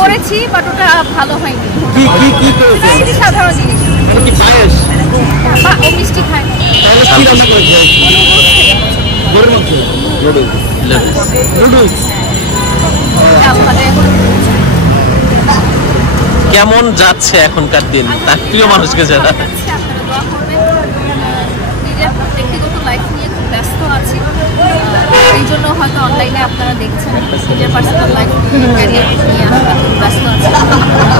করেছি বাট ওটা ভালো হয়নি। কি কি কি করেছেন? এই সাধারণ জিনিস। মানে কি পায়েস? বা ও মিষ্টি খায়। তাহলে কি রান্না করেছেন? গরুর মাংস, নুডলস। কেমন যাচ্ছে এখনকার দিন তার প্রিয় মানুষকে যারা? নিজের ব্যক্তিগত লাইফ নিয়ে খুব ব্যস্ত আছি, এই জন্য হয়তো অনলাইনে আপনারা দেখছেন নিজের পার্সোনাল লাইফ ক্যারিয়ার নিয়ে আমরা খুব ব্যস্ত আছি।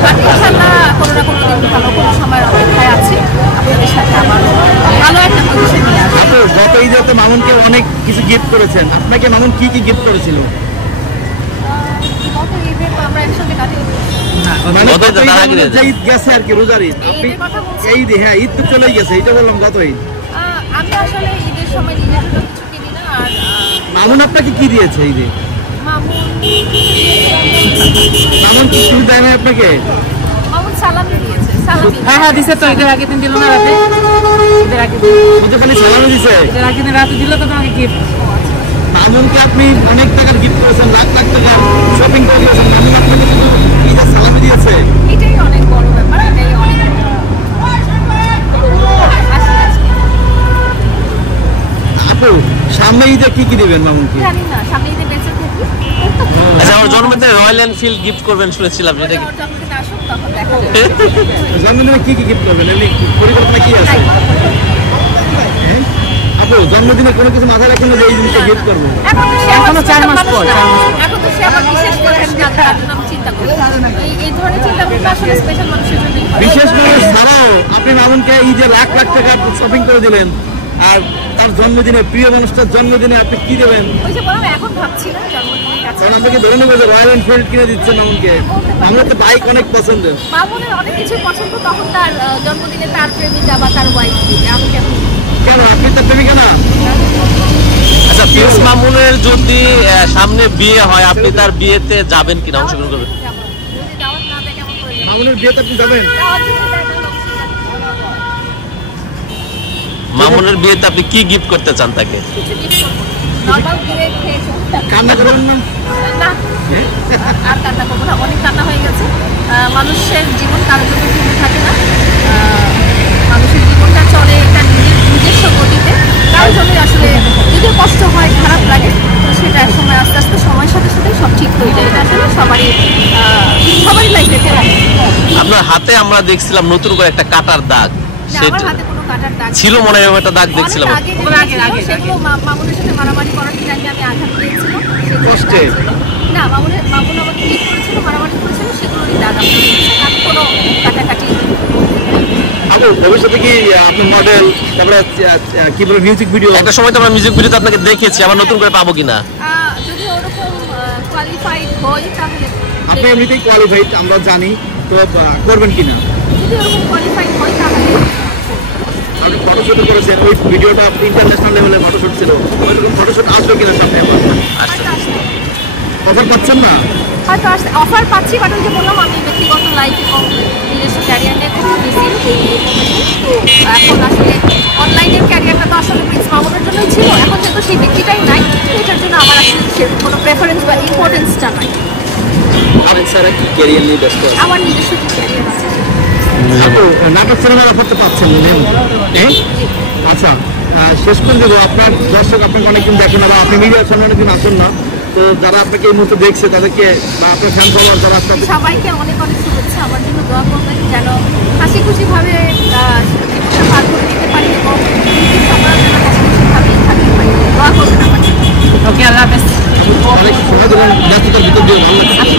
বাট ইনশাল্লাহ কোনো না কোনো দিন ভালো কোনো সময়ের অপেক্ষায় আছি আপনাদের সাথে আবার ভালো একটা পজিশন নিয়ে আসবো। গত ঈদে তো মামুনকে অনেক কিছু গিফট করেছেন, আপনাকে মামুন কি কি গিফট করেছিল? গত ঈদে তো আমরা একসঙ্গে কাটিয়ে মানে ঈদ গেছে আর কি, রোজার ঈদ। আপনি এই ঈদে, হ্যাঁ ঈদ তো চলেই গেছে, এটা বললাম গত ঈদ। আমি আসলে ঈদের সময় নিজের জন্য কিছু কিনি না। আর মামুন আপনাকে কি দিয়েছে ঈদে? মামুন কি শুরু দেয় না আপনাকে? মামুন সালামি দিয়েছে। সালামি হ্যাঁ দিছে তো, ঈদের আগের দিন দিল না রাতে? ঈদের আগের দিন শুধু খালি সালামি দিছে? ঈদের আগের দিন রাতে দিল তো তোমাকে গিফট। মামুনকে আপনি অনেক টাকার গিফট করেছেন, লাখ লাখ টাকার শপিং করে দিয়েছেন, মামুন আপনাকে শুধু ঈদের সালামি দিয়েছে? এটাই অনেক বড় ব্যাপার, এটাই অনেক আপু সামনে ঈদে কি কি দিবেন মামুনকে? জানি না, সামনে ঈদে বেঁচে থাকি। আচ্ছা, আমার জন্মদিনে রয়্যাল এনফিল্ড গিফট করবেন শুনেছিলাম, যেটা কি? জন্মদিনে আসুন, তখন দেখা যাবে। জন্মদিনে কি কি গিফট করবেন, এমনি পরিকল্পনা কি আছে? আপু জন্মদিনে কোনো কিছু মাথায় রাখেন না যে এই জিনিসটা গিফট করবো? এখনো 4 মাস পর। এখন তো সে আবার বিশেষ করে আমি চিন্তা করি, এই ধরনের চিন্তা ভাবনা আসলে স্পেশাল মানুষের জন্যই হয়। বিশেষ মানুষ ছাড়াও আপনি মামুনকে ঈদে লাখ লাখ টাকার শপিং করে দিলেন, আর তার জন্মদিনে, প্রিয় মানুষটার জন্মদিনে আপনি কি দেবেন? ওই যে বললাম, এখন ভাবছি না জন্মদিনের কাছে। কারণ আপনাকে ধরে নেবো যে রয়্যাল এনফিল্ড কিনে দিচ্ছেন মামুনকে। আমার তো বাইক অনেক পছন্দ। মামুনের অনেক কিছু পছন্দ, তখন তার জন্মদিনে তার প্রেমিকা বা তার ওয়াইফ দিবে, আমি কেন? কেন, আপনি তার প্রেমিকা না? আচ্ছা, প্রিন্স মামুনের যদি সামনে বিয়ে হয়, আপনি তার বিয়েতে যাবেন কিনা, অংশগ্রহণ করবেন? যদি দাওয়াত না দেয় কেমন করে যাবো? মামুনের বিয়েতে আপনি যাবেন? দাওয়াত যদি দেয় তাহলে মামুনের বিয়েতে আপনি কি গিফট করতে চান তাকে? কিছু গিফট করবো, নর্মাল দিয়ে খেয়েছো কান্না করবেন না? না, আর কান্না করবো না, অনেক কান্না হয়ে গেছে। মানুষের জীবন কারোর জন্য থেমে থাকে না, মানুষের জীবনটা চলে তার নিজস্ব গতিতে। কারোর জন্যই আসলে যদি কষ্ট হয়, খারাপ লাগে, তো সেটা এক সময় আস্তে আস্তে সময়ের সাথে সাথে সব ঠিক হয়ে যায়। এটা আসলে সবারই লাইফে থাকে। আপনার হাতে আমরা দেখছিলাম নতুন করে একটা কাটার দাগ, আমার সেটা হাতে কোনো কাটার দাগ ছিল মনে হয়, একটা দাগ দেখছিলাম। সেগুলো মামুনের সাথে মারামারি করার টাইমে আমি আঘাত পেয়েছিল। কষ্টে? না, মামুন আমাকে হিট করেছিল, মারামারি করেছিল, সেগুলোরই দাগ আমি কোনো কাটাকাটি। আপু ভবিষ্যতে কি আপনি মডেল, তারপরে কি বলে মিউজিক ভিডিও? একটা সময় তো আমরা মিউজিক ভিডিওতে আপনাকে দেখেছি, আবার নতুন করে পাবো কিনা? যদি ওরকম কোয়ালিফাইড হই তাহলে। আপনি এমনিতেই কোয়ালিফাইড আমরা জানি, তো করবেন কিনা? যদি ওরকম কোয়ালিফাইড হই তাহলে। আপনি ফটোশুট করেছেন, ওই ভিডিওটা ইন্টারন্যাশনাল লেভেলে ফটোশুট ছিল, ওইরকম ফটোশুট আসবে কিনা সামনে? অফার পাচ্ছেন না? হয়তো অফার পাচ্ছি, বাট ওই যে বললাম আমি ব্যক্তিগত লাইফ এবং নিজস্ব ক্যারিয়ার নিয়ে খুব বিজি। তো এখন আসলে অনলাইনের ক্যারিয়ারটা তো আসলে প্রিন্স মামুনের জন্যই ছিল, এখন যেহেতু সেই ব্যক্তিটাই নাই, এটার জন্য আমার আসলে সেরকম কোনো প্রেফারেন্স বা ইম্পর্টেন্সটা নাই। আপনি স্যার কি ক্যারিয়ার নিয়ে ব্যস্ত আছেন? আমার নিজস্ব যে ক্যারিয়ার আছে আপু নাটক সিনেমার অফার তো পাচ্ছেন না? আচ্ছা, শেষ করে দেবো, আপনার দর্শক আপনাকে অনেকদিন দেখেন না, বা আপনি মিডিয়ার সামনে অনেকদিন আসেন না, তো যারা আপনাকে এই মুহূর্তে দেখছে তাদেরকে বা আপনার ফ্যান ফলোয়ার যারা, সবাইকে অনেক অনেক শুভেচ্ছা। আমার জন্য দোয়া করবেন যেন হাসি খুশিভাবে জীবনটা পার করে দিতে পারি এবং সবার যেন হাসি খুশিভাবেই থাকতে পারি। দোয়া করবেন আমার জন্য। ওকে, আল্লাহ হাফেজ। অনেক সময় ধরে ব্যস্ততার ভিতর দিয়ে ভালো লাগছে।